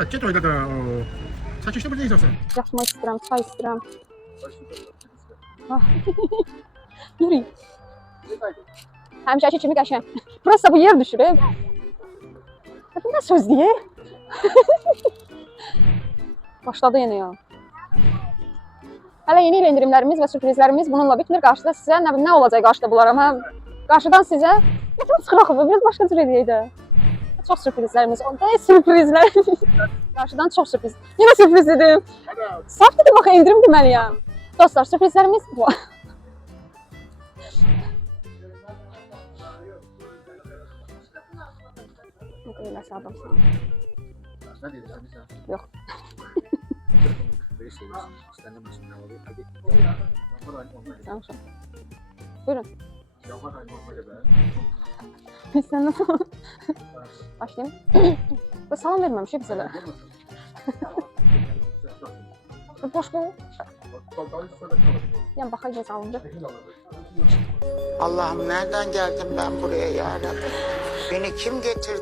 Evet, get oyda da. Çək işte burada yiyəcəksən. Yatmaq istəyirəm, çay istəyirəm. Ah. Yürü. Həmişəki kimi qəşəng. Burası bu yer düşür. Bu nə söz deyir? Başladı yenə ya. Hələ yeni il indirimlərimiz və sürprizlərimiz bununla bitmir. Qarşıda sizə nə olacaq qarşıda bunlar, amma qarşıdan sizə gətirib çıxırıq, biraz başqa cür eləyək də. Çox sürprizlərimiz oldu. Sürprizlər. Qarşıdan çox sürpriz. Yenə sürpriz dedim. Saf dedim, axı indirim deməliyəm. Dostlar, sürprizlərimiz bu. Elə sadamsan. Nə deyirsən sən? Yox. Danışın. Buyurun. Sən nasıl? Başlayayım. Bu salam verməmişik bizə də. Boş bu. Yani bakacağız alınca. Allah'ım nereden geldim ben buraya ya Rabbi? Beni kim getirdi?